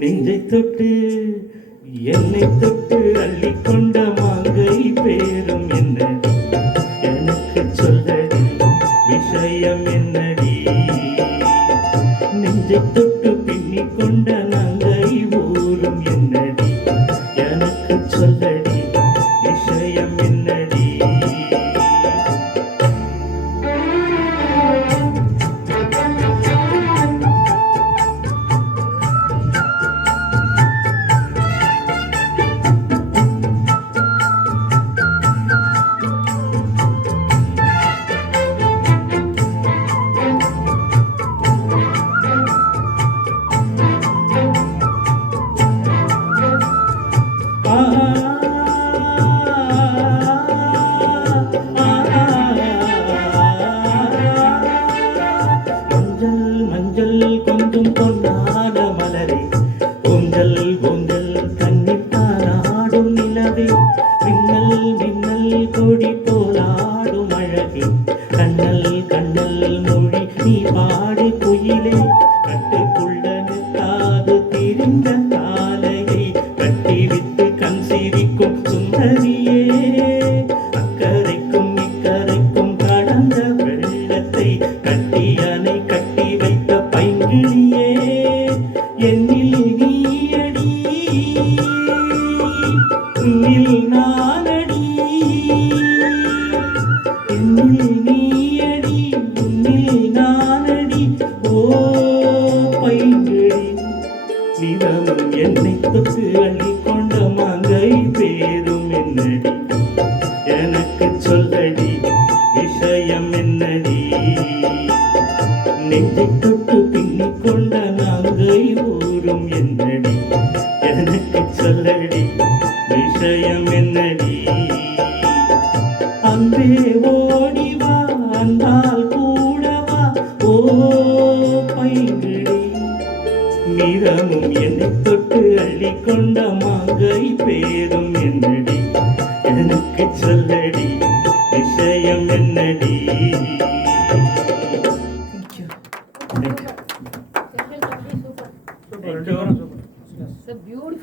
நெஞ்சை தொட்டு என்னை தொட்டு அள்ளிக்கொண்ட மாங்கை பேரும் என்னடி எனக்கு சொல்லடி விஷயம் என்னடி நெஞ்சை தொட்டு பின்னிக் கொண்ட நாங்கை ஊரும் என்னடி எனக்கு சொல்லடி விஷயம் என்னடி மஞ்சள் கொஞ்சம் பொன்னான மலரே ஊஞ்சல் ஊஞ்சல் கண்ணில் தானாடும் நிலவே மின்னல் மின்னல் கொடி போலாடும் அழகே கண்ணல் கண்ணல் மொழி நீ பாடு குயிலே கட்டுக்குள்ளனுக்காது திரிந்த காலையை கட்டிவிட்டு கண் சிரிக்கும் சுந்தரியே அக்கரைக்கும் இக்கரைக்கும் கடந்த வெள்ளத்தை கட்டியனை கட்டி வைத்த பைங்கிளியே என்னில் நீயடி உன்னில் நானடி என்னில் நீயடி உன்னில் நானடி ஓ பைங்கிளி நிதமும் என்னை தொட்டு அள்ளிக்கொண்ட மாங்கை பேரும் என்னடி எனக்கு சொல்லடி விஷயம் என்னடி நெஞ்சை தொட்டு பின்னிக் கொண்ட நாங்கை ஊரும் என்னடி எனக்கு சொல்லடி விஷயம் என்னடி அன்பே ஓடிவா அன்பால் கூடவா ஓ பைங்கிளி நிறமும் என்னை தொட்டு அள்ளிக்கொண்ட மாங்கை பேரும் என்னடி எனக்கு சொல்லடி விஷயம் என்னடி. Thank you. சூப்பர், ரெண்டு பேரும் சூப்பர். So beautiful.